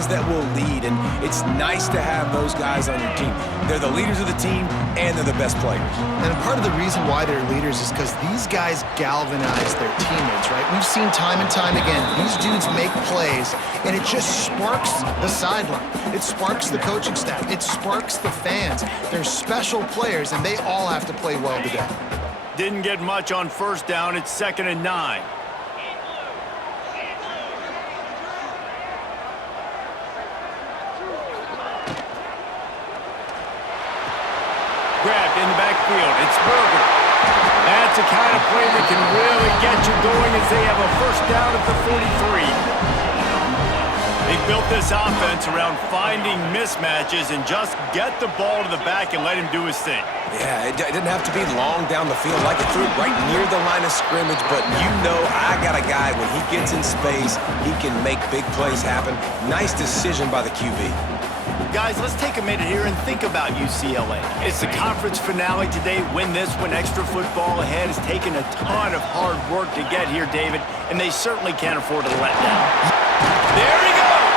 guys that will lead, and it's nice to have those guys on your team. They're the leaders of the team, and they're the best players. And part of the reason why they're leaders is because these guys galvanize their teammates, right? We've seen time and time again, these dudes make plays, and it just sparks the sideline. It sparks the coaching staff. It sparks the fans. They're special players, and they all have to play well today. Didn't get much on first down. It's 2nd and 9. Grabbed in the backfield. It's Berger. That's a kind of play that can really get you going as they have a first down at the 43. They've built this offense around finding mismatches and just get the ball to the back and let him do his thing. Yeah, it didn't have to be long down the field. Like it threw it right near the line of scrimmage, but you know I got a guy, when he gets in space, he can make big plays happen. Nice decision by the QB. Guys, let's take a minute here and think about UCLA. It's the conference finale today. Win this one. Extra football ahead. Has taken a ton of hard work to get here, David, and they certainly can't afford to let down. There he goes!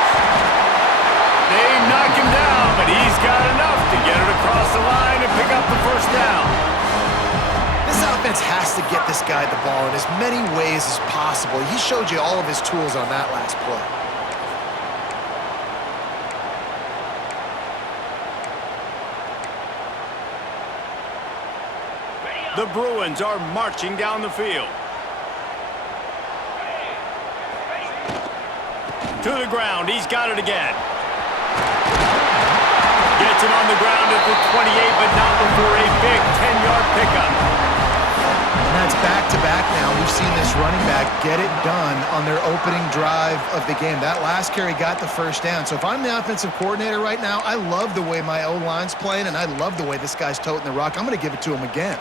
They knock him down, but he's got enough to get it across the line and pick up the first down. This offense has to get this guy the ball in as many ways as possible. He showed you all of his tools on that last play. The Bruins are marching down the field. To the ground. He's got it again. Gets it on the ground at the 28, but not before a big 10-yard pickup. And that's back-to-back now. We've seen this running back get it done on their opening drive of the game. That last carry got the first down. So if I'm the offensive coordinator right now, I love the way my O-line's playing, and I love the way this guy's toting the rock. I'm going to give it to him again.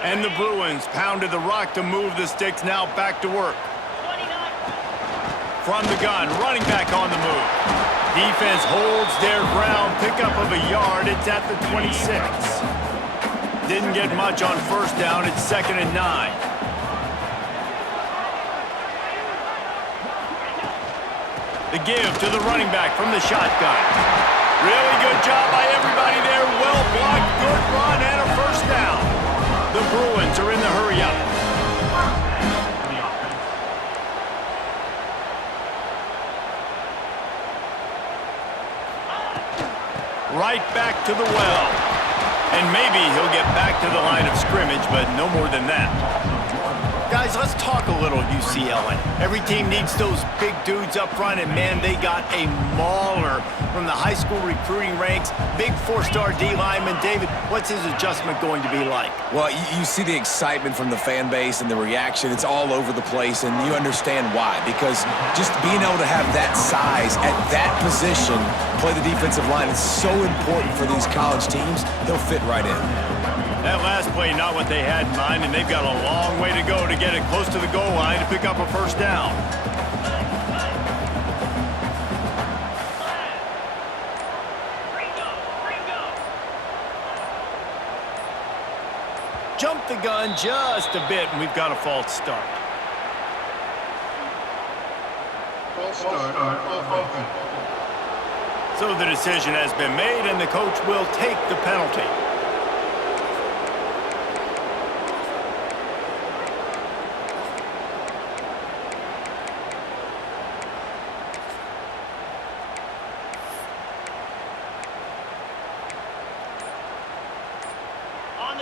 And the Bruins pounded the rock to move the sticks, now back to work. From the gun, running back on the move. Defense holds their ground, pickup of a yard. It's at the 26. Didn't get much on first down. It's 2nd and 9. The give to the running back from the shotgun. Really good job by everybody there. Well blocked, good run, and a first down. The Bruins are in the hurry-up. Right back to the well. And maybe he'll get back to the line of scrimmage, but no more than that. Guys, let's talk a little UCLA. Every team needs those big dudes up front, and man, they got a mauler from the high school recruiting ranks. Big 4-star D lineman. David, what's his adjustment going to be like? Well, you see the excitement from the fan base and the reaction. It's all over the place, and you understand why. Because just being able to have that size at that position, play the defensive line, is so important for these college teams. He'll fit right in. That last play, not what they had in mind, and they've got a long way to go to get it close to the goal line to pick up a first down. Jump the gun just a bit, and we've got a false start. So the decision has been made, and the coach will take the penalty.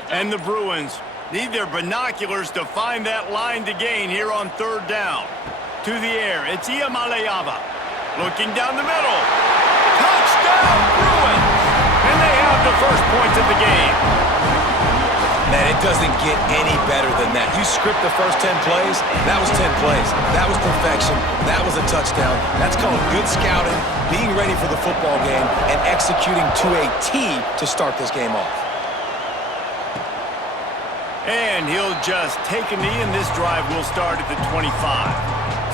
And the Bruins need their binoculars to find that line to gain here on 3rd down. To the air, it's Iamaleava. Looking down the middle. Touchdown, Bruins! And they have the first points of the game. Man, it doesn't get any better than that. You script the first 10 plays, that was 10 plays. That was perfection. That was a touchdown. That's called good scouting, being ready for the football game, and executing to a T to start this game off. And he'll just take a knee, and this drive will start at the 25.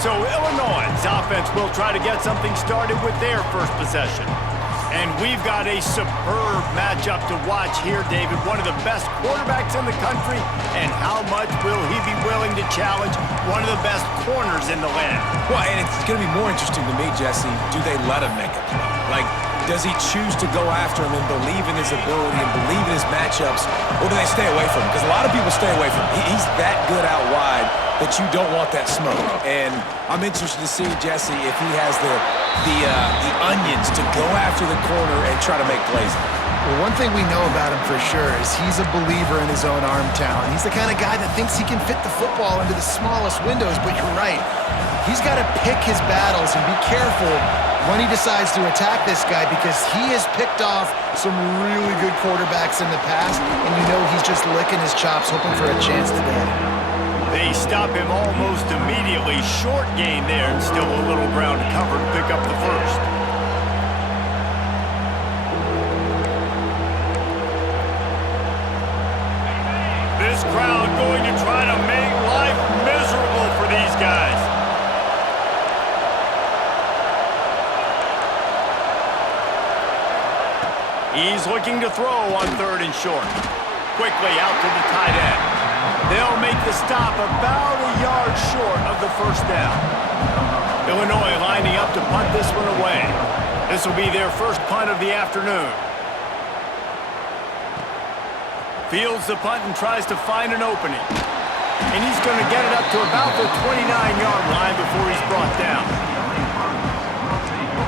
So Illinois' offense will try to get something started with their first possession. And we've got a superb matchup to watch here, David. One of the best quarterbacks in the country, and how much will he be willing to challenge one of the best corners in the land? Well, and It's going to be more interesting to me, Jesse, do they let him make a play? Like, does he choose to go after him and believe in his ability and believe in his matchups, or do they stay away from him? Because a lot of people stay away from him. He's that good out wide that you don't want that smoke. And I'm interested to see, Jesse, if he has the onions to go after the corner and try to make plays. Well, one thing we know about him for sure is he's a believer in his own arm talent. He's the kind of guy that thinks he can fit the football into the smallest windows, but you're right. He's got to pick his battles and be careful when he decides to attack this guy, because he has picked off some really good quarterbacks in the past, and you know he's just licking his chops hoping for a chance today. They stop him almost immediately. Short gain there, and still a little ground to cover to pick up the first. This crowd going to try to make life miserable for these guys. He's looking to throw on 3rd and short. Quickly out to the tight end. They'll make the stop about a yard short of the first down. Illinois lining up to punt this one away. This will be their first punt of the afternoon. Fields the punt and tries to find an opening. And he's going to get it up to about the 29-yard line before he's brought down.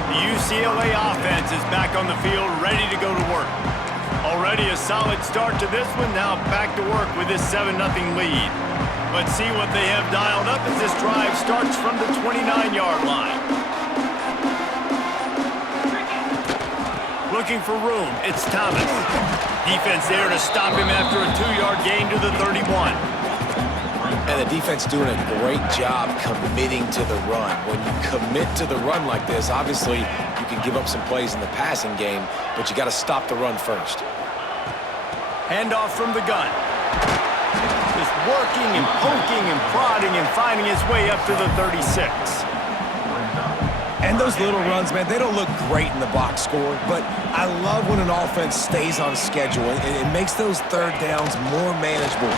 The UCLA offense is back on the field, ready to go to work. Already a solid start to this one, now back to work with this 7-0 lead. Let's see what they have dialed up as this drive starts from the 29-yard line. Looking for room, it's Thomas. Defense there to stop him after a 2-yard gain to the 31. And the defense doing a great job committing to the run. When you commit to the run like this, obviously you can give up some plays in the passing game, but you got to stop the run first. Handoff from the gun. Just working and poking and prodding and finding his way up to the 36. And those little runs, man, they don't look great in the box score, but I love when an offense stays on schedule and it makes those 3rd downs more manageable,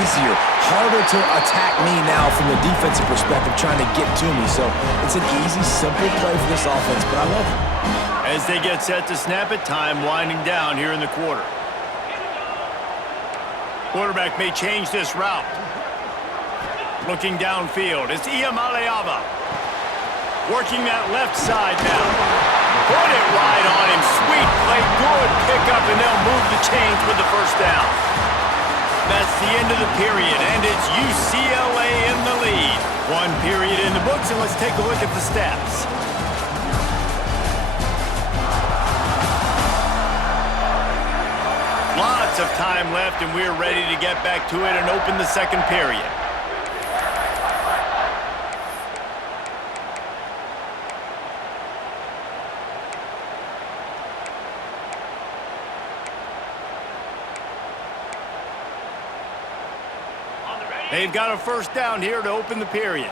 easier, harder to attack me now from the defensive perspective trying to get to me. So it's an easy, simple play for this offense, but I love it. As they get set to snap it, time winding down here in the quarter. Quarterback may change this route. Looking downfield, it's Iamaleava. Working that left side now. Put it right on him. Sweet play, good pickup, and they'll move the chains with the first down. That's the end of the period, and it's UCLA in the lead. 1 period in the books, and let's take a look at the stats. Lots of time left, and we're ready to get back to it and open the 2nd period. They've got a first down here to open the period.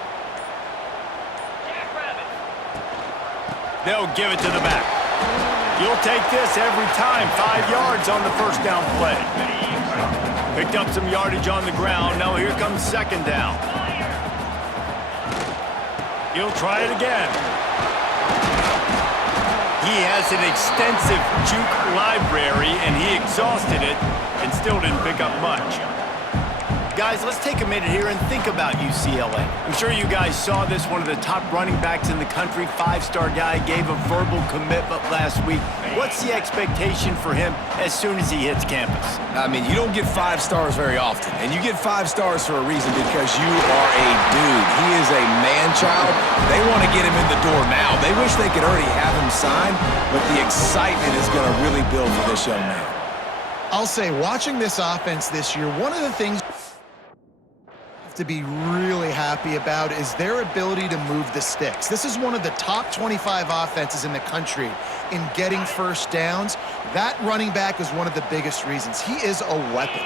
They'll give it to the back. You'll take this every time. 5 yards on the first down play. Picked up some yardage on the ground. Now here comes 2nd down. He'll try it again. He has an extensive juke library, and he exhausted it and still didn't pick up much. Guys, let's take a minute here and think about UCLA. I'm sure you guys saw this. One of the top running backs in the country, 5-star guy, gave a verbal commitment last week. What's the expectation for him as soon as he hits campus? I mean, you don't get 5 stars very often, and you get 5 stars for a reason, because you are a dude. He is a man-child. They want to get him in the door now. They wish they could already have him signed, but the excitement is going to really build for this young man. I'll say, watching this offense this year, one of the things to be really happy about is their ability to move the sticks. This is one of the top 25 offenses in the country in getting first downs. That running back is one of the biggest reasons. He is a weapon.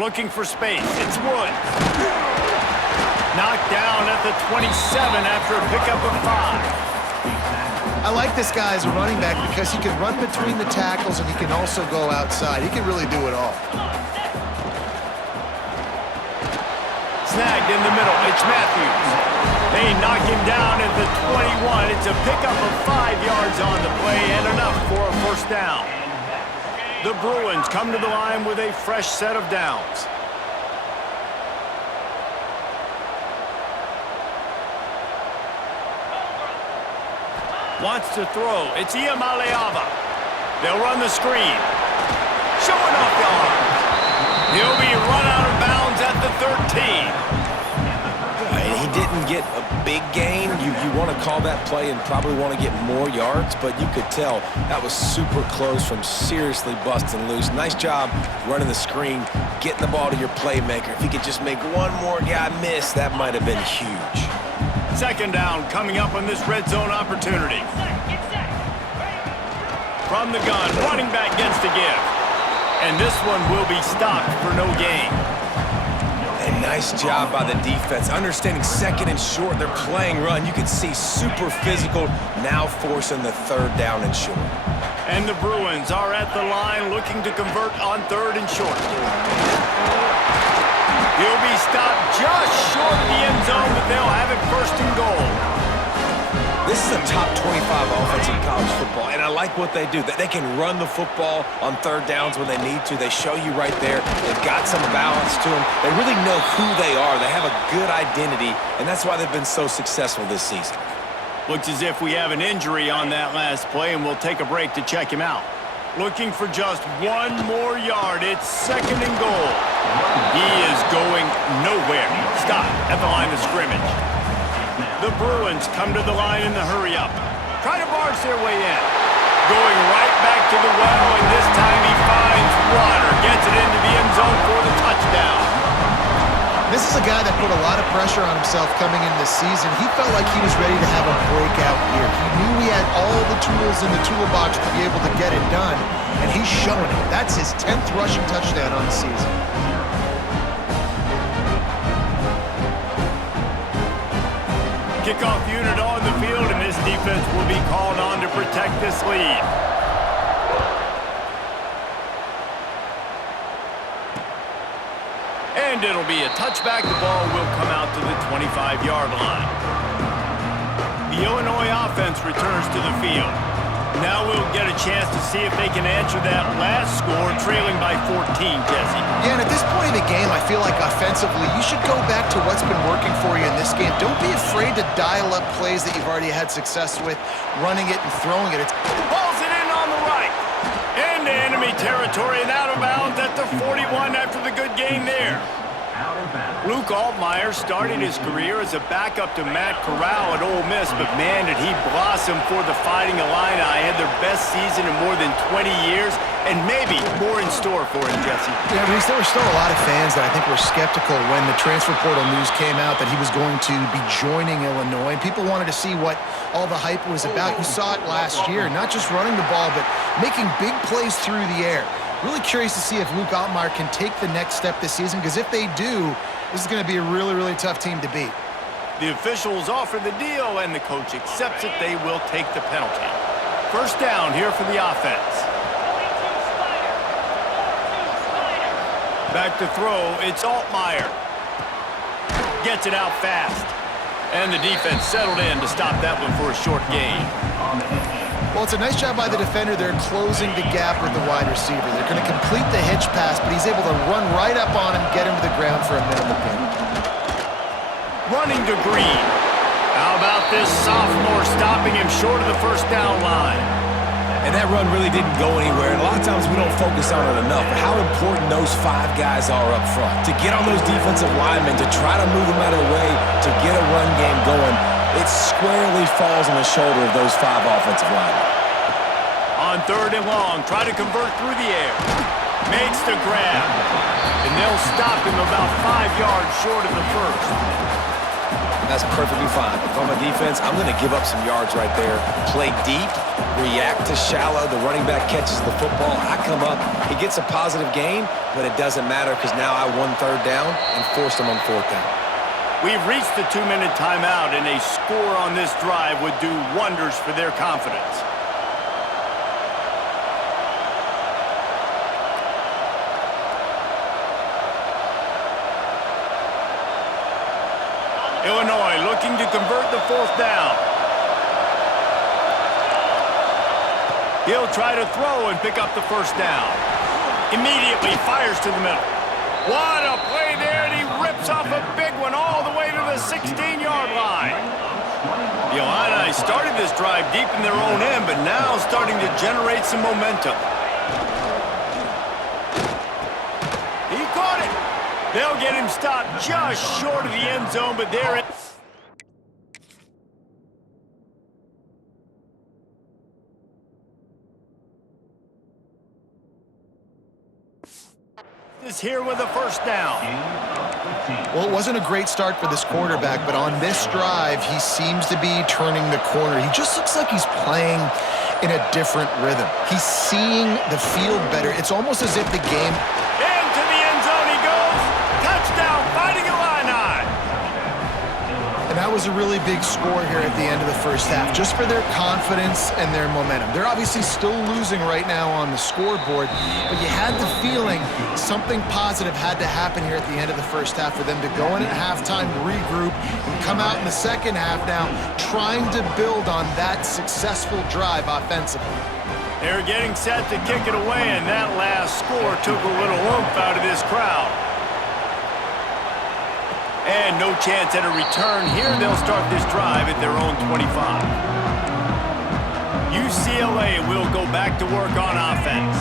Looking for space. It's Woods. Knocked down at the 27 after a pickup of 5. I like this guy as a running back because he can run between the tackles and he can also go outside. He can really do it all. Snagged in the middle. It's Matthews. They knock him down at the 21. It's a pickup of 5 yards on the play and enough for a first down. The Bruins come to the line with a fresh set of downs. Wants to throw. It's Iamaleava. They'll run the screen. Showing off the arms. He'll be run out of bounds at the 13. And he didn't get a big gain. You want to call that play and probably want to get more yards, but you could tell that was super close from seriously busting loose. Nice job running the screen, getting the ball to your playmaker. If he could just make one more guy miss, that might have been huge. Second down coming up on this red zone opportunity. From the gun, running back gets to give. And this one will be stopped for no gain. A nice job by the defense. Understanding second and short, they're playing run. You can see super physical, now forcing the third down and short. And the Bruins are at the line looking to convert on third and short. He'll be stopped just short of the end zone, but they'll have it first and goal. This is a top 25 offense in college football, and I like what they do. They can run the football on third downs when they need to. They show you right there. They've got some balance to them. They really know who they are. They have a good identity, and that's why they've been so successful this season. Looks as if we have an injury on that last play, and we'll take a break to check him out. Looking for just one more yard. It's second and goal. He is going nowhere. Stop at the line of scrimmage. The Bruins come to the line in the hurry-up. Try to barge their way in. Going right back to the well, and this time he finds water. Gets it into the end zone for the touchdown. This is a guy that put a lot of pressure on himself coming into this season. He felt like he was ready to have a breakout year. He knew he had all the tools in the toolbox to be able to get it done, and he's showing it. That's his 10th rushing touchdown on the season. Kickoff unit on the field, and this defense will be called on to protect this lead. And it'll be a touchback. The ball will come out to the 25-yard line. The Illinois offense returns to the field. Now we'll get a chance to see if they can answer that last score, trailing by 14, Jesse. Yeah, and at this point in the game, I feel like offensively, you should go back to what's been working for you in this game. Don't be afraid to dial up plays that you've already had success with, running it and throwing it. Pulls it in on the right. Into enemy territory and out of bounds at the 41 after the good game there. Luke Altmaier started his career as a backup to Matt Corral at Ole Miss, but man, did he blossom for the Fighting Illini. Had their best season in more than 20 years, and maybe more in store for him, Jesse. Yeah, Reese, there were still a lot of fans that I think were skeptical when the transfer portal news came out that he was going to be joining Illinois. People wanted to see what all the hype was about. You saw it last year, not just running the ball, but making big plays through the air. Really curious to see if Luke Altmaier can take the next step this season, because if they do, this is going to be a really, really tough team to beat. The officials offer the deal, and the coach accepts it. They will take the penalty. First down here for the offense. Back to throw. It's Altmaier. Gets it out fast. And the defense settled in to stop that one for a short gain. Well, it's a nice job by the defender. They're closing the gap with the wide receiver. They're going to complete the hitch pass, but he's able to run right up on him, get him to the ground for a minimal gain. Running to Green. How about this sophomore stopping him short of the first down line? And that run really didn't go anywhere. And a lot of times we don't focus on it enough, but how important those 5 guys are up front. To get on those defensive linemen, to try to move them out of the way, to get a run game going, it squarely falls on the shoulder of those 5 offensive linemen. On third and long, try to convert through the air. Makes the grab. And they'll stop him about 5 yards short of the first. That's perfectly fine. If I'm a defense, I'm going to give up some yards right there. Play deep, react to shallow. The running back catches the football. I come up, he gets a positive gain, but it doesn't matter because now I won third down and forced him on fourth down. We've reached the 2-minute timeout, and a score on this drive would do wonders for their confidence. Illinois looking to convert the fourth down. He'll try to throw and pick up the first down. Immediately fires to the middle. What a play there, and he rips off a big one all the way to the 16-yard line. The Illini started this drive deep in their own end, but now starting to generate some momentum. He caught it. They'll get him stopped just short of the end zone, but there it is here with a first down. Well, it wasn't a great start for this quarterback, but on this drive, he seems to be turning the corner. He just looks like he's playing in a different rhythm. He's seeing the field better. It's almost as if the game... Into the end zone he goes. Touchdown, Fighting Illini. And that was a really big score here at the end of the first half, just for their confidence and their momentum. They're obviously still losing right now on the scoreboard, but you had the feeling something positive had to happen here at the end of the first half for them to go in at halftime, regroup, and come out in the second half now trying to build on that successful drive offensively. They're getting set to kick it away, and that last score took a little oomph out of this crowd. And no chance at a return here. They'll start this drive at their own 25. UCLA will go back to work on offense.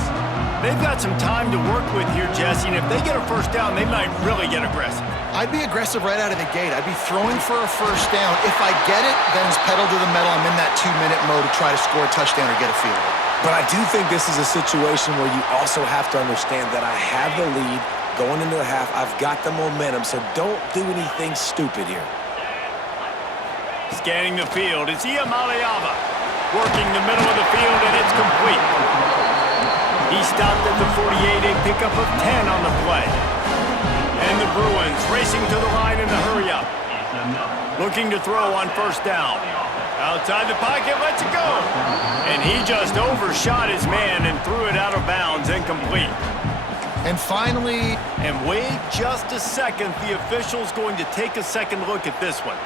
They've got some time to work with here, Jesse, and if they get a first down, they might really get aggressive. I'd be aggressive right out of the gate. I'd be throwing for a first down. If I get it, then it's pedal to the metal. I'm in that 2-minute mode to try to score a touchdown or get a field goal. But I do think this is a situation where you also have to understand that I have the lead going into the half. I've got the momentum, so don't do anything stupid here. Scanning the field, it's Iamaleava. Working the middle of the field, and it's complete. He stopped at the 48, a pickup of 10 on the play. And the Bruins racing to the line in the hurry-up. Looking to throw on first down. Outside the pocket, lets it go. And he just overshot his man and threw it out of bounds, incomplete. And finally... And wait just a second, the official's going to take a second look at this one.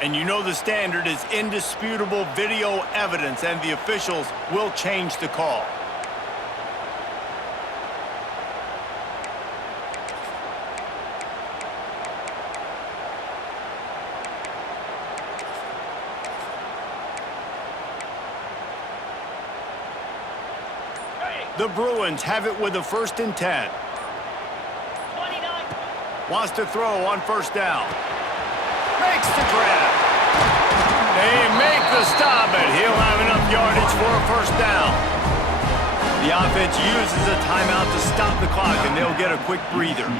And you know the standard is indisputable video evidence, and the officials will change the call. The Bruins have it with a 1st and 10. 29. Wants to throw on first down. Makes the grab. They make the stop, and he'll have enough yardage for a first down. The offense uses a timeout to stop the clock, and they'll get a quick breather.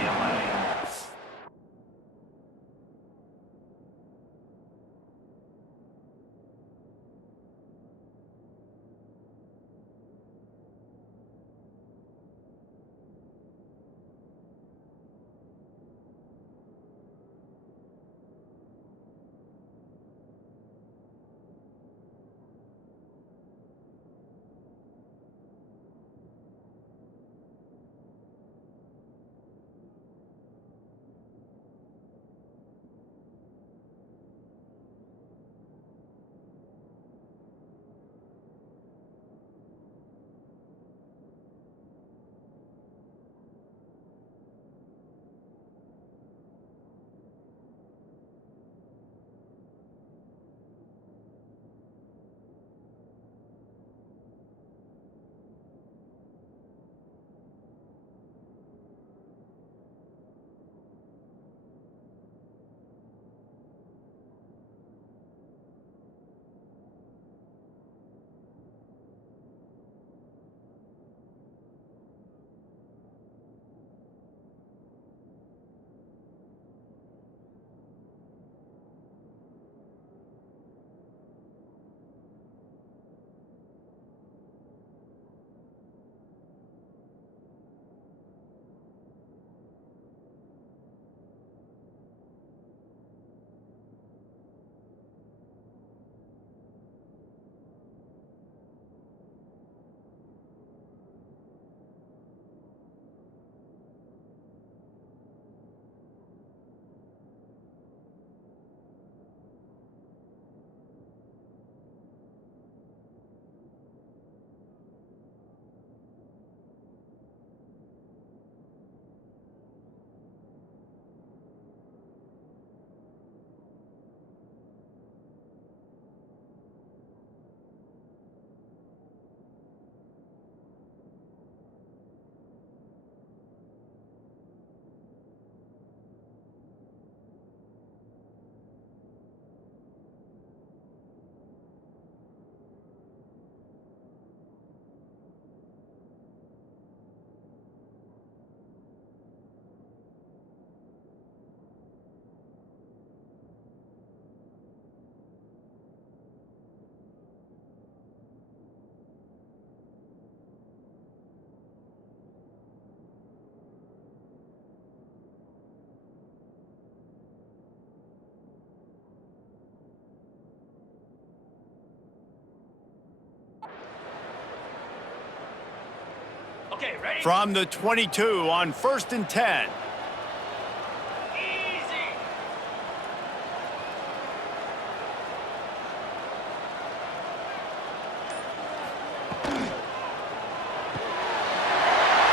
From the 22 on 1st and 10.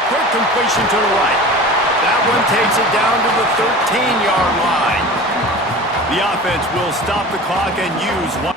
Quick completion to the right. That one takes it down to the 13-yard line. The offense will stop the clock and use one.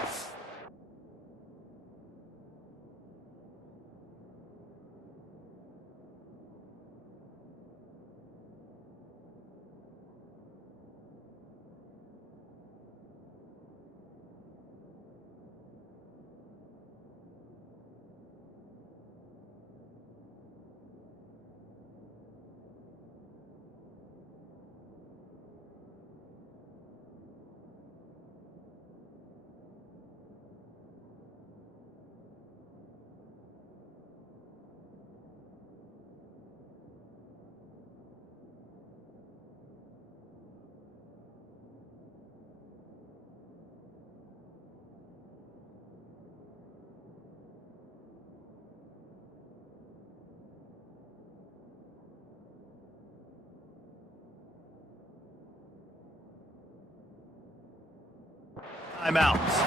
Timeouts.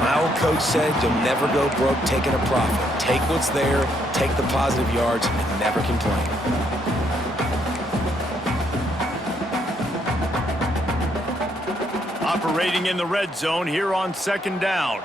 My old coach said you'll never go broke taking a profit. Take what's there, take the positive yards, and never complain. Operating in the red zone here on 2nd down.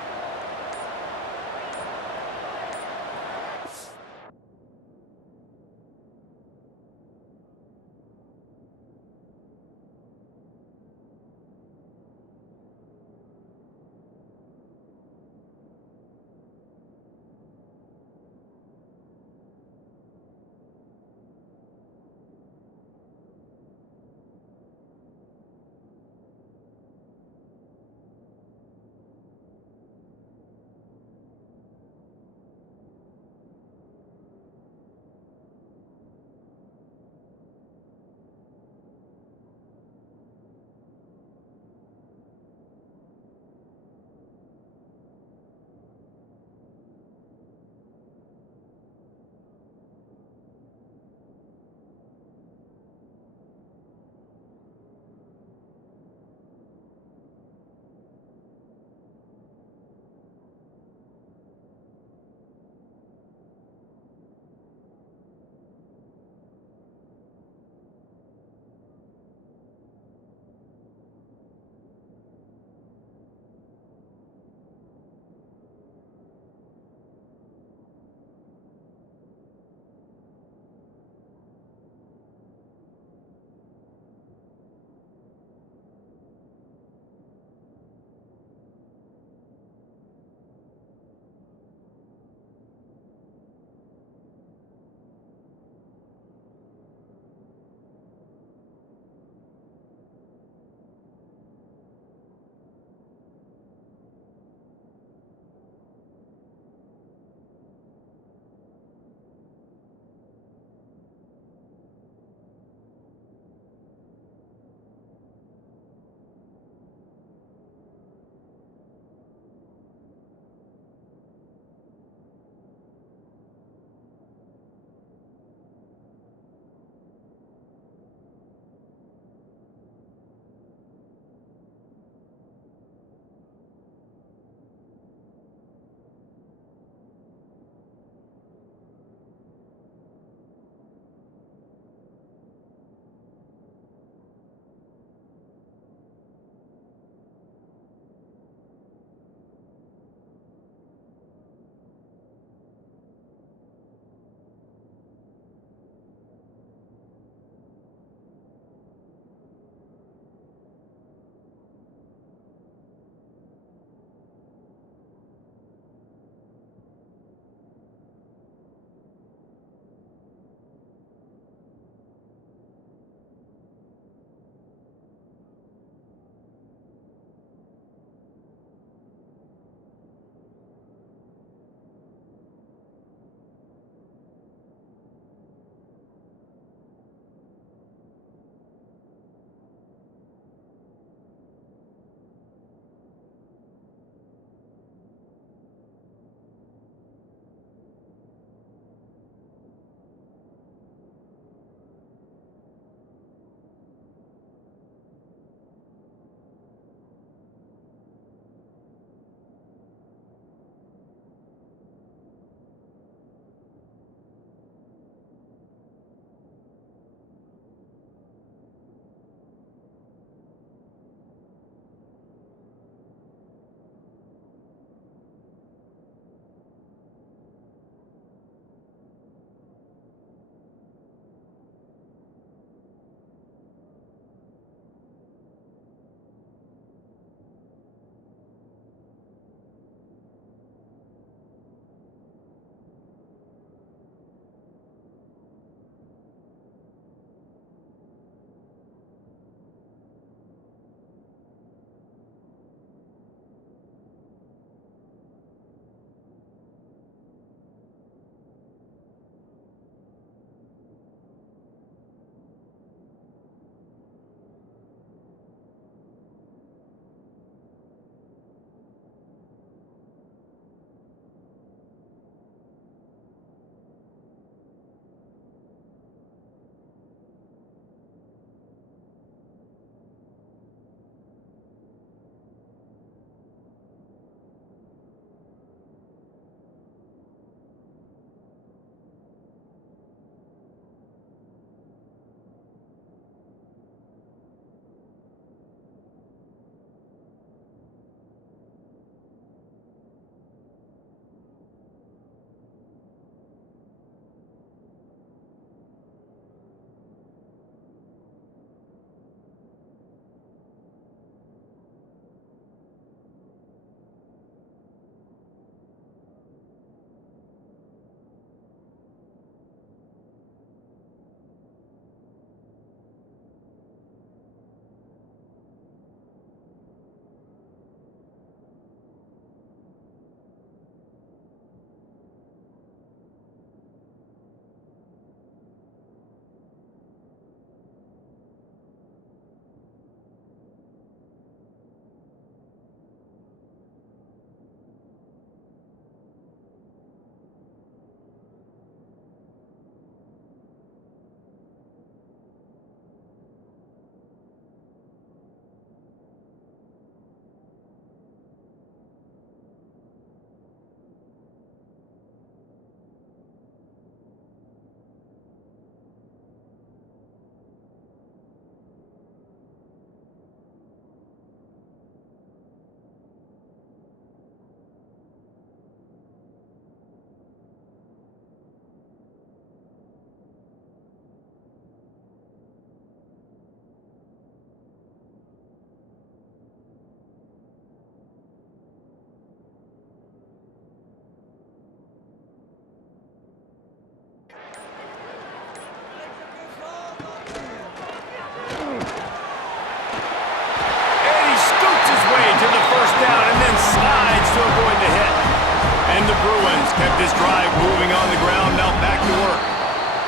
this drive moving on the ground, now back to work.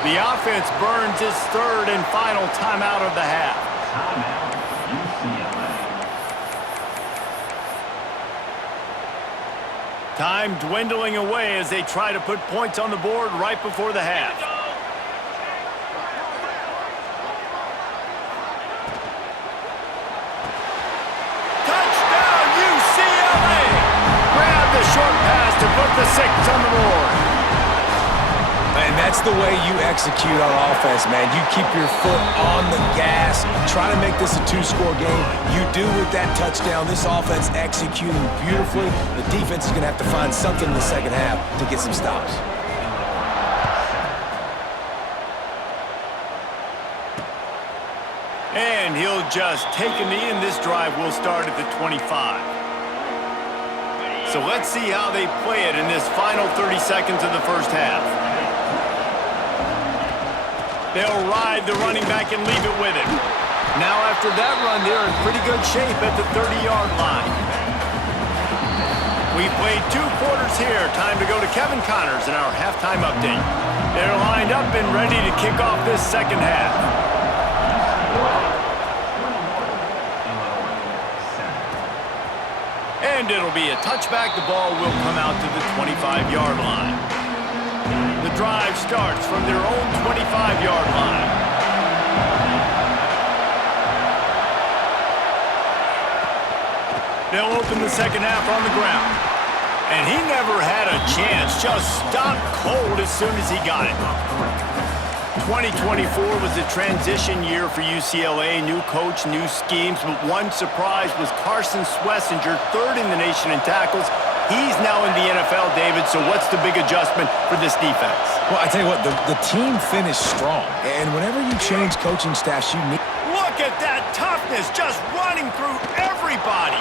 The offense burns its third and final timeout of the half. Timeout, UCLA. Time dwindling away as they try to put points on the board right before the half. Touchdown, UCLA! Grab the short pass to put the 6 on the board. And that's the way you execute on offense, man. You keep your foot on the gas, try to make this a 2-score game. You do with that touchdown. This offense executing beautifully. The defense is going to have to find something in the second half to get some stops. And he'll just take a knee, and this drive will start at the 25. So let's see how they play it in this final 30 seconds of the first half. They'll ride the running back and leave it with him. Now after that run, they're in pretty good shape at the 30-yard line. We've played 2 quarters here. Time to go to Kevin Connors in our halftime update. They're lined up and ready to kick off this second half. And it'll be a touchback. The ball will come out to the 25-yard line. The drive starts from their own 25-yard line. They'll open the second half on the ground. And he never had a chance. Just stopped cold as soon as he got it. 2024 was a transition year for UCLA. New coach, new schemes. But one surprise was Carson Schlesinger, 3rd in the nation in tackles. He's now in the NFL, David, so what's the big adjustment for this defense? Well, I tell you what, the team finished strong. And whenever you change coaching staffs, you need... Look at that toughness, just running through everybody.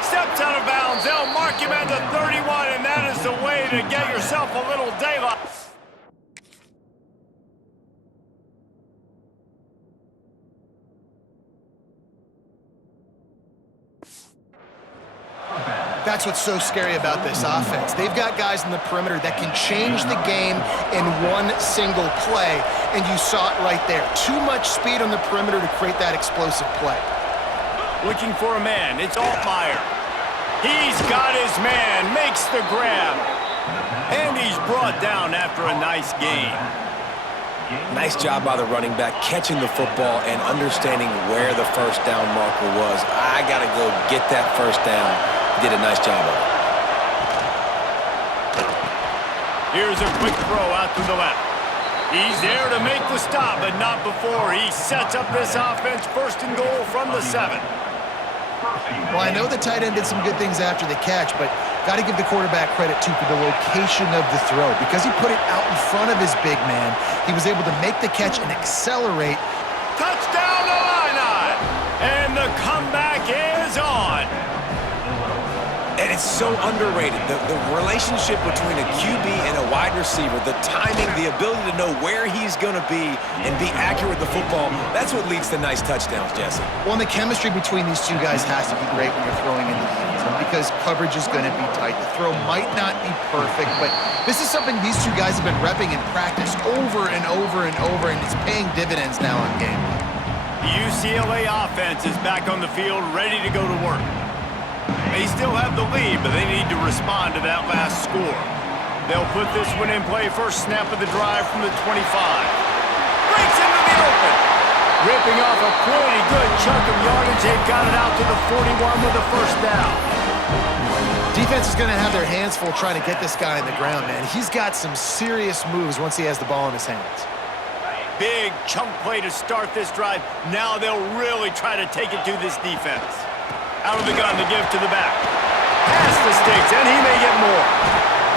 Steps out of bounds, they'll mark him at the 31, and that is the way to get yourself a little daylight. That's what's so scary about this offense. They've got guys in the perimeter that can change the game in one single play, and you saw it right there. Too much speed on the perimeter to create that explosive play. Looking for a man, it's Altmaier. He's got his man, makes the grab, and he's brought down after a nice gain. Nice job by the running back, catching the football and understanding where the first down marker was. I got to go get that first down. Did a nice job of it. Here's a quick throw out to the left. He's there to make the stop, but not before. He sets up this offense, 1st and goal from the 7. Well, I know the tight end did some good things after the catch, but got to give the quarterback credit, too, for the location of the throw. Because he put it out in front of his big man, he was able to make the catch and accelerate. Touchdown, Illini! And the comeback is on. And it's so underrated. The relationship between a QB and a wide receiver, the timing, the ability to know where he's going to be and be accurate with the football, that's what leads to nice touchdowns, Jesse. Well, and the chemistry between these two guys has to be great when you're throwing into the end zone because coverage is going to be tight. The throw might not be perfect, but this is something these two guys have been repping in practice over and over and over, and it's paying dividends now on game day. The UCLA offense is back on the field, ready to go to work. They still have the lead, but they need to respond to that last score. They'll put this one in play. First snap of the drive from the 25. Breaks into the open. Ripping off a pretty good chunk of yardage. They've got it out to the 41 with a first down. Defense is going to have their hands full trying to get this guy on the ground, man. He's got some serious moves once he has the ball in his hands. Big chunk play to start this drive. Now they'll really try to take it to this defense. Out of the gun to give to the back. Pass the sticks, and he may get more.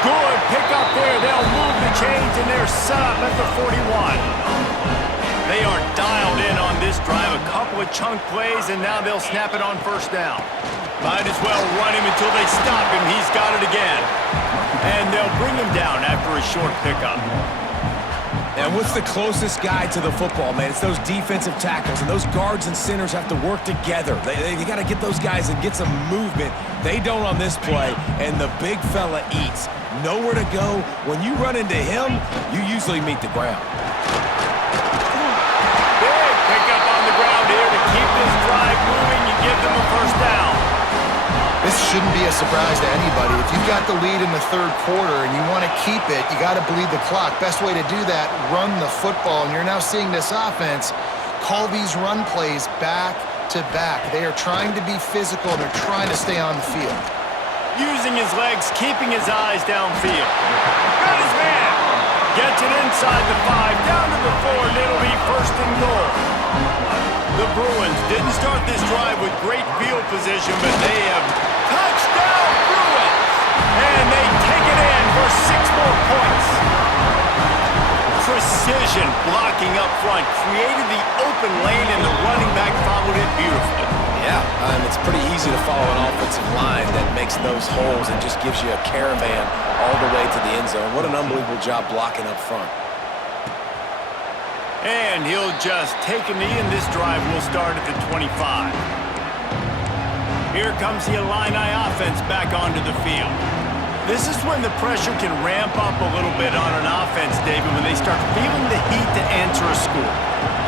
Good pick up there. They'll move the chains, and they're set up at the 41. They are dialed in on this drive. A couple of chunk plays, and now they'll snap it on first down. Might as well run him until they stop him. He's got it again. And they'll bring him down after a short pickup. And what's the closest guy to the football, man? It's those defensive tackles, and those guards and centers have to work together. They got to get those guys and get some movement. They don't on this play, and the big fella eats. nowhere to go. When you run into him, you usually meet the ground. Big pickup on the ground here to keep this drive moving. You give them a first down. This shouldn't be a surprise to anybody. If you've got the lead in the third quarter and you want to keep it, you got to bleed the clock. Best way to do that, run the football. And you're now seeing this offense call these run plays back to back. They are trying to be physical, and they're trying to stay on the field. Using his legs, keeping his eyes downfield. Got his man. Gets it inside the 5, down to the 4, and it'll be first and goal. The Bruins didn't start this drive with great field position, but they have touchdown Bruins. And they take it in for 6 more points. Precision blocking up front, created the open lane, and the running back followed it beautifully. Yeah, it's pretty easy to follow an offensive line that makes those holes and just gives you a caravan all the way to the end zone. What an unbelievable job blocking up front. And he'll just take a knee, and this drive will start at the 25. Here comes the Illini offense back onto the field. This is when the pressure can ramp up a little bit on an offense, David, when they start feeling the heat to answer a score.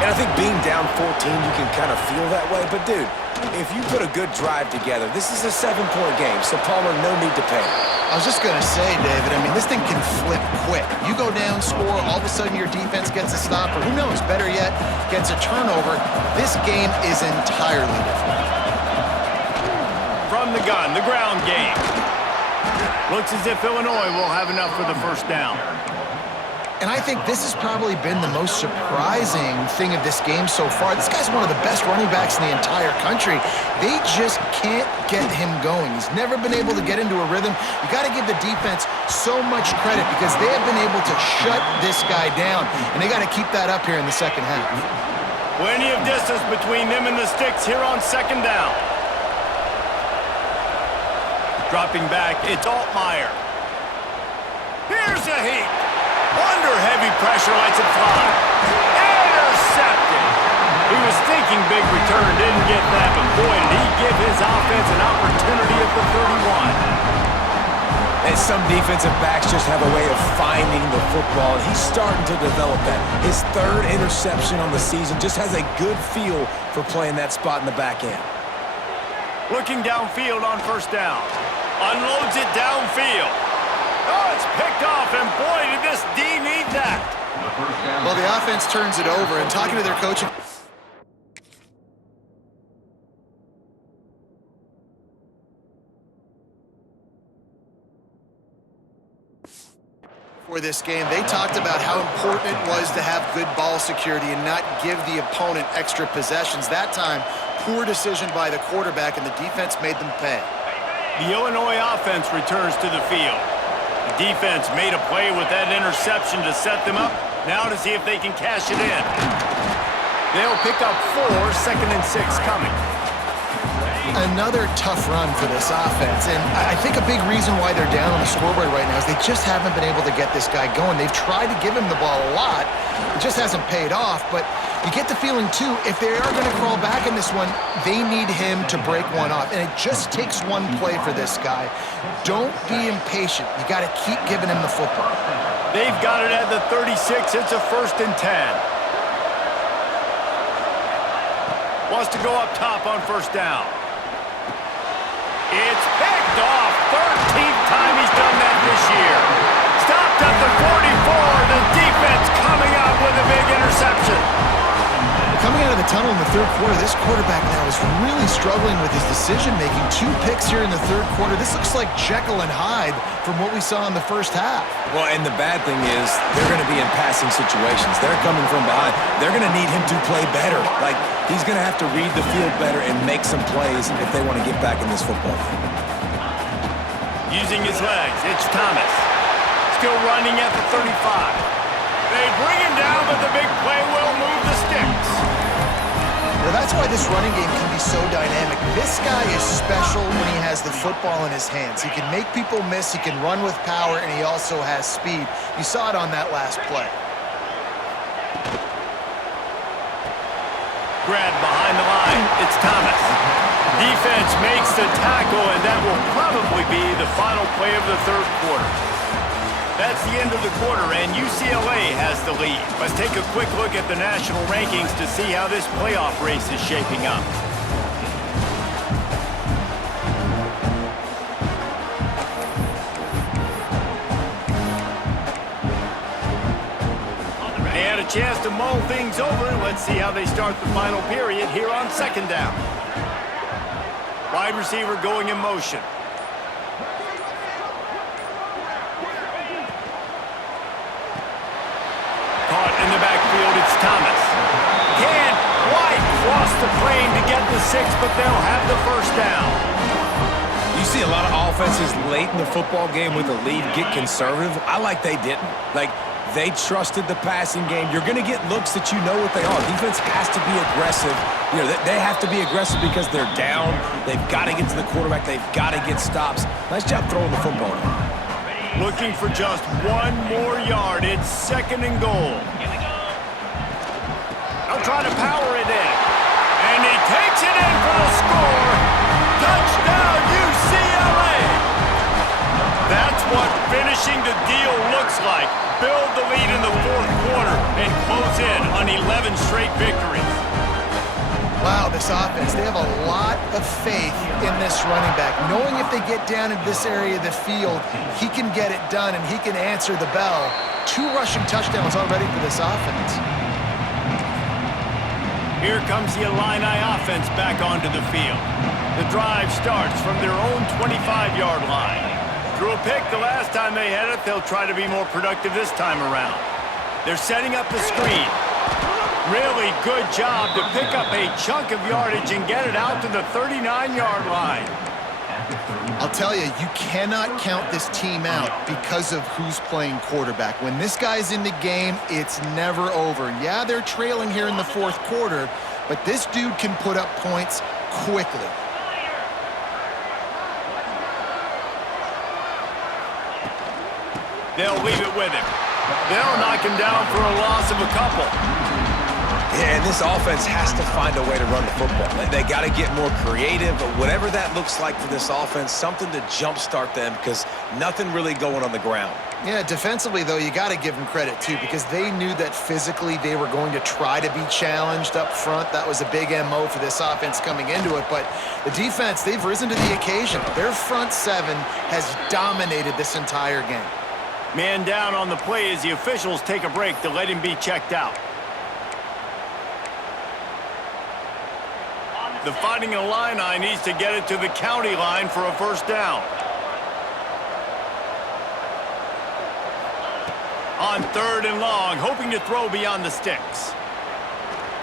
And I think being down 14, you can kind of feel that way. But, dude, if you put a good drive together, this is a 7-point game, so Palmer, no need to panic. I was just going to say, David, I mean, this thing can flip quick. You go down, score, all of a sudden your defense gets a stop, or who knows, better yet, gets a turnover. This game is entirely different. From the gun, the ground game. Looks as if Illinois will have enough for the first down. And I think this has probably been the most surprising thing of this game so far. This guy's one of the best running backs in the entire country. They just can't get him going. He's never been able to get into a rhythm. You got to give the defense so much credit because they have been able to shut this guy down, and they got to keep that up here in the second half. Plenty of distance between them and the sticks here on second down. Dropping back, it's Altmaier. Here's a heat. Under heavy pressure, lets it fly. Intercepted. He was thinking big return, didn't get that, but boy, did he give his offense an opportunity at the 31. And some defensive backs just have a way of finding the football, and he's starting to develop that. His 3rd interception on the season just has a good feel for playing that spot in the back end. Looking downfield on first down. Unloads it downfield. Oh, it's picked off, and boy, did this D need that. Well, the offense turns it over, and talking to their coaching... For this game, they talked about how important it was to have good ball security and not give the opponent extra possessions. That time, poor decision by the quarterback, and the defense made them pay. The Illinois offense returns to the field. The defense made a play with that interception to set them up. Now to see if they can cash it in. They'll pick up 4, 2nd and 6 coming. Another tough run for this offense, and I think a big reason why they're down on the scoreboard right now is they just haven't been able to get this guy going. They've tried to give him the ball a lot. It just hasn't paid off, but you get the feeling, too, if they are going to crawl back in this one, they need him to break one off, and it just takes one play for this guy. Don't be impatient. You got to keep giving him the football. They've got it at the 36. It's a 1st and 10. Wants to go up top on first down. It's picked off. 13th time he's done that this year. Stopped at the 44. The defense coming up with a big interception. Coming out of the tunnel in the third quarter, this quarterback now is really struggling with his decision-making. 2 picks here in the third quarter. This looks like Jekyll and Hyde from what we saw in the first half. Well, and the bad thing is they're going to be in passing situations. They're coming from behind. They're going to need him to play better. Like, he's going to have to read the field better and make some plays if they want to get back in this football game. Using his legs, it's Thomas. Still running at the 35. They bring him down, but the big play will move the sticks. Well, that's why this running game can be so dynamic. This guy is special when he has the football in his hands. He can make people miss, he can run with power, and he also has speed. You saw it on that last play. Grab behind the line, it's Thomas. Defense makes the tackle, and that will probably be the final play of the third quarter. That's the end of the quarter, and UCLA has the lead. Let's take a quick look at the national rankings to see how this playoff race is shaping up. They had a chance to mull things over. Let's see how they start the final period here on second down. Wide receiver going in motion. Caught in the backfield, it's Thomas. Can't quite cross the plane to get the 6, but they'll have the first down. You see a lot of offenses late in the football game with a lead get conservative. I like they didn't. Like, they trusted the passing game. You're going to get looks that you know what they are. Defense has to be aggressive. You know, they have to be aggressive because they're down. They've got to get to the quarterback. They've got to get stops. Nice job throwing the football. Looking for just one more yard. It's second and goal. They'll try to power it in. And he takes it in for the score. Touchdown, UCLA! That's what finishing the deal looks like. Build the lead in the fourth quarter and close in on 11 straight victories. Wow, this offense, they have a lot of faith in this running back, knowing if they get down into this area of the field, he can get it done and he can answer the bell. 2 rushing touchdowns already for this offense. Here comes the Illini offense back onto the field. The drive starts from their own 25-yard line. Threw a pick the last time they had it, they'll try to be more productive this time around. They're setting up the screen. Really good job to pick up a chunk of yardage and get it out to the 39-yard line. I'll tell you, you cannot count this team out because of who's playing quarterback. When this guy's in the game, it's never over. Yeah, they're trailing here in the fourth quarter, but this dude can put up points quickly. They'll leave it with him. They'll knock him down for a loss of a couple. Yeah, and this offense has to find a way to run the football. They got to get more creative, but whatever that looks like for this offense, something to jumpstart them because nothing really going on the ground. Yeah, defensively, though, you got to give them credit, too, because they knew that physically they were going to try to be challenged up front. That was a big MO for this offense coming into it. But the defense, they've risen to the occasion. Their front 7 has dominated this entire game. Man down on the play as the officials take a break to let him be checked out. The Fighting Illini needs to get it to the county line for a first down. On third and long, hoping to throw beyond the sticks.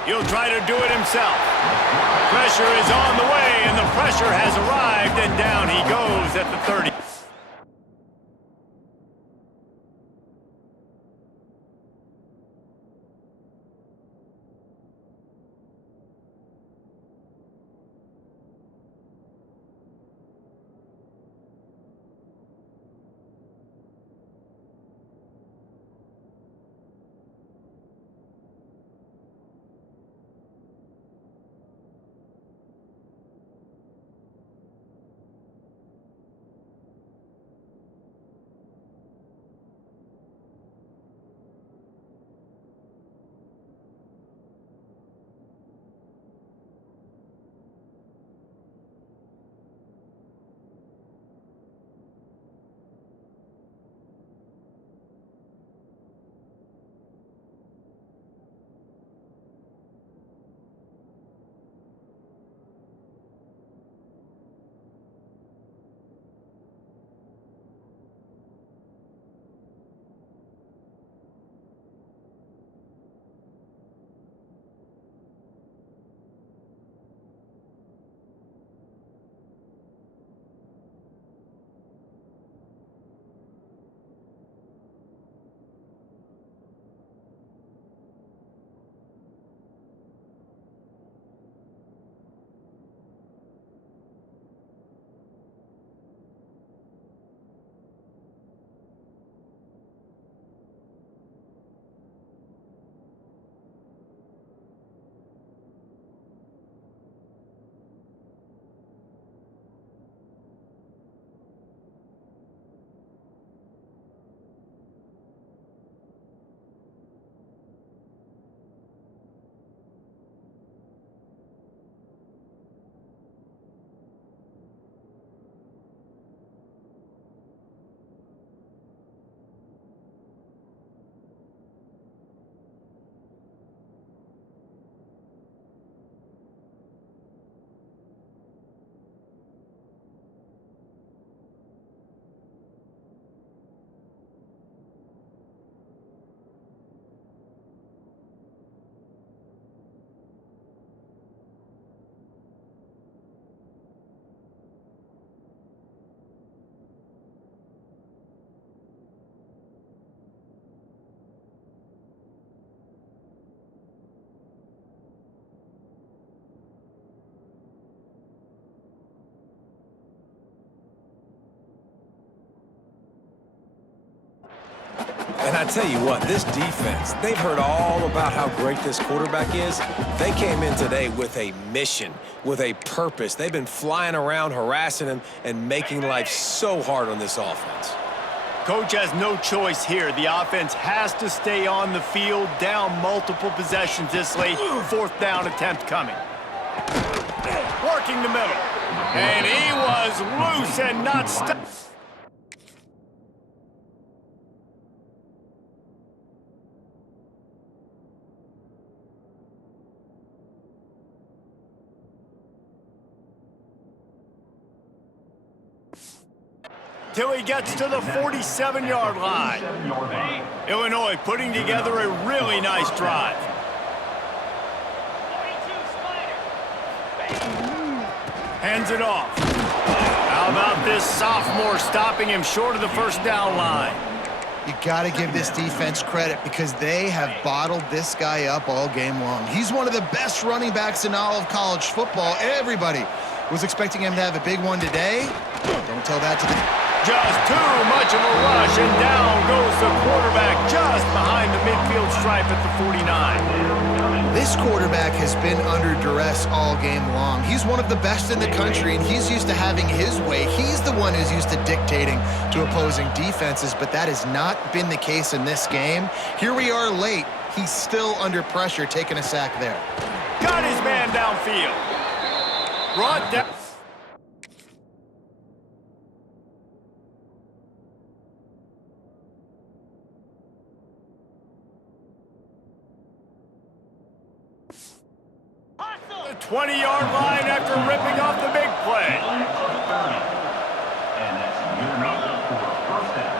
He'll try to do it himself. Pressure is on the way, and the pressure has arrived, and down he goes at the 30. tell you what, this defense, they've heard all about how great this quarterback is. They came in today with a mission, with a purpose. They've been flying around, harassing him, and making life so hard on this offense. Coach has no choice here. The offense has to stay on the field, down multiple possessions this late. Fourth down attempt coming. Working the middle. And he was loose and not stuck. Till he gets to the 47-yard line. Illinois putting together a really nice drive. Hands it off. How about this sophomore stopping him short of the first down line? You got to give this defense credit because they have bottled this guy up all game long. He's one of the best running backs in all of college football. Everybody was expecting him to have a big one today. Don't tell that to the... Just too much of a rush, and down goes the quarterback just behind the midfield stripe at the 49. This quarterback has been under duress all game long. He's one of the best in the country, and he's used to having his way. He's the one who's used to dictating to opposing defenses, but that has not been the case in this game. Here we are late. He's still under pressure, taking a sack there. Got his man downfield. Brought down. The 20-yard line after ripping off the big play. And that's your number for first down.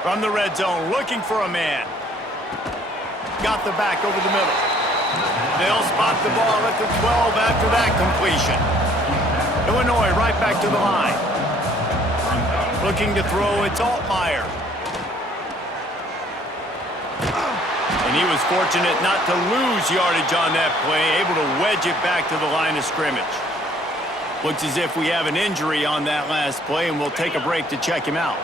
From the red zone, looking for a man. Got the back over the middle. They'll spot the ball at the 12 after that completion. Illinois right back to the line. Looking to throw, it's Altmaier. And he was fortunate not to lose yardage on that play, able to wedge it back to the line of scrimmage. Looks as if we have an injury on that last play, and we'll take a break to check him out.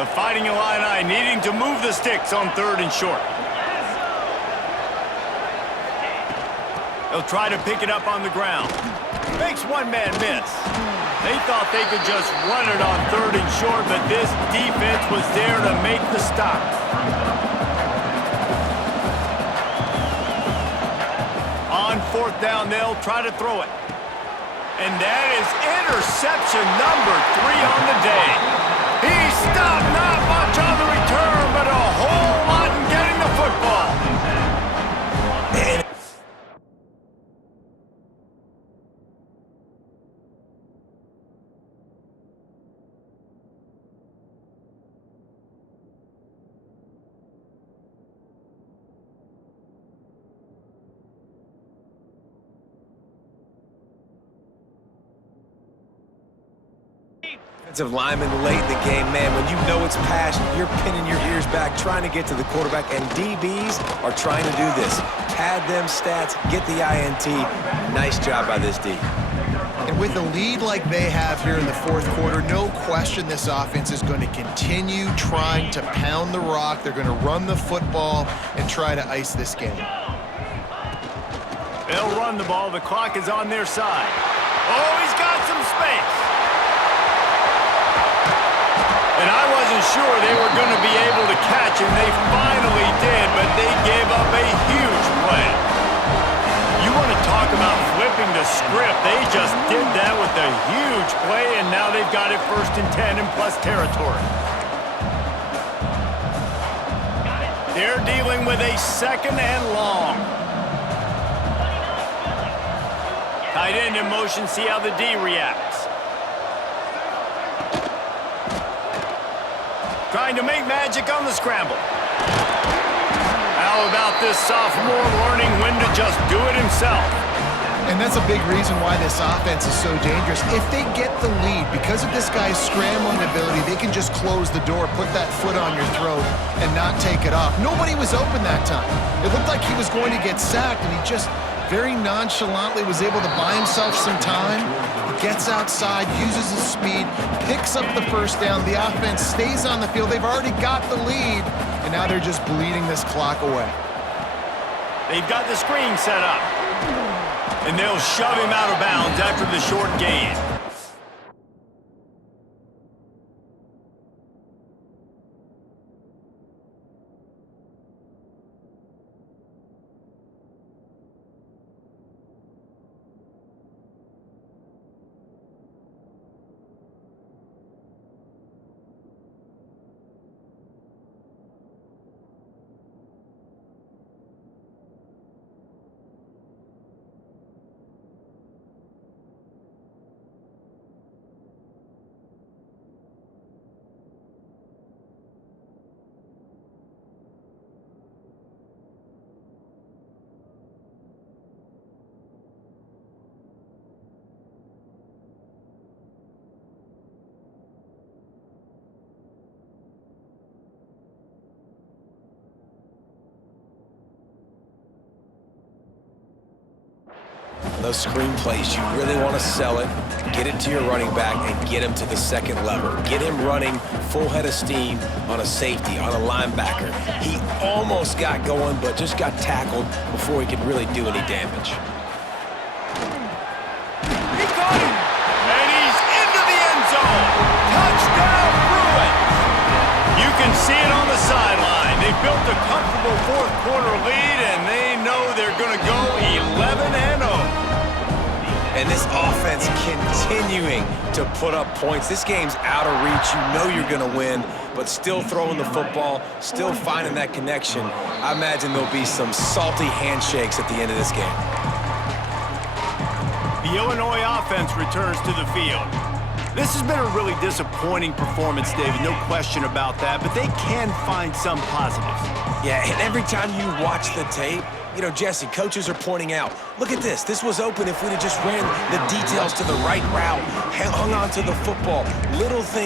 The Fighting Illini needing to move the sticks on 3rd and short. They'll try to pick it up on the ground. Makes one man miss. They thought they could just run it on 3rd and short, but this defense was there to make the stop. On 4th down, they'll try to throw it. And that is interception number 3 on the day. He stopped, not much on the return, but a whole lot in getting the football. Defensive lineman late in the game, man, when you know it's passion, you're pinning your ears back, trying to get to the quarterback, and DBs are trying to do this. Pad them stats, get the INT. Nice job by this D. And with a lead like they have here in the 4th quarter, no question this offense is going to continue trying to pound the rock. They're going to run the football and try to ice this game. They'll run the ball. The clock is on their side. Oh, he's got some space. And I wasn't sure they were going to be able to catch him. They finally did, but they gave up a huge play. You want to talk about flipping the script. They just did that with a huge play, and now they've got it 1st and 10 in plus territory. They're dealing with a 2nd and long. Tight end in motion, see how the D reacts. Trying to make magic on the scramble. How about this sophomore learning when to just do it himself? And that's a big reason why this offense is so dangerous. If they get the lead, because of this guy's scrambling ability, they can just close the door, put that foot on your throat, and not take it off. Nobody was open that time. It looked like he was going to get sacked, and he just very nonchalantly was able to buy himself some time. He gets outside, uses his speed, picks up the first down. The offense stays on the field. They've already got the lead, and now they're just bleeding this clock away. They've got the screen set up, and they'll shove him out of bounds after the short gain. Those screen plays, you really want to sell it, get it to your running back, and get him to the second level. Get him running full head of steam on a safety, on a linebacker. He almost got going, but just got tackled before he could really do any damage. He caught him, and he's into the end zone. Touchdown, Bruins! You can see it on the sideline. They built a comfortable fourth-quarter lead, and they know they're going to go 11-0. And this offense continuing to put up points. This game's out of reach. You know you're going to win, but still throwing the football, still finding that connection. I imagine there'll be some salty handshakes at the end of this game. The Illinois offense returns to the field. This has been a really disappointing performance, David, no question about that, but they can find some positives. Yeah, and every time you watch the tape, you know, Jesse, coaches are pointing out, look at this. This was open if we'd have just ran the details to the right route, hung on to the football. Little things.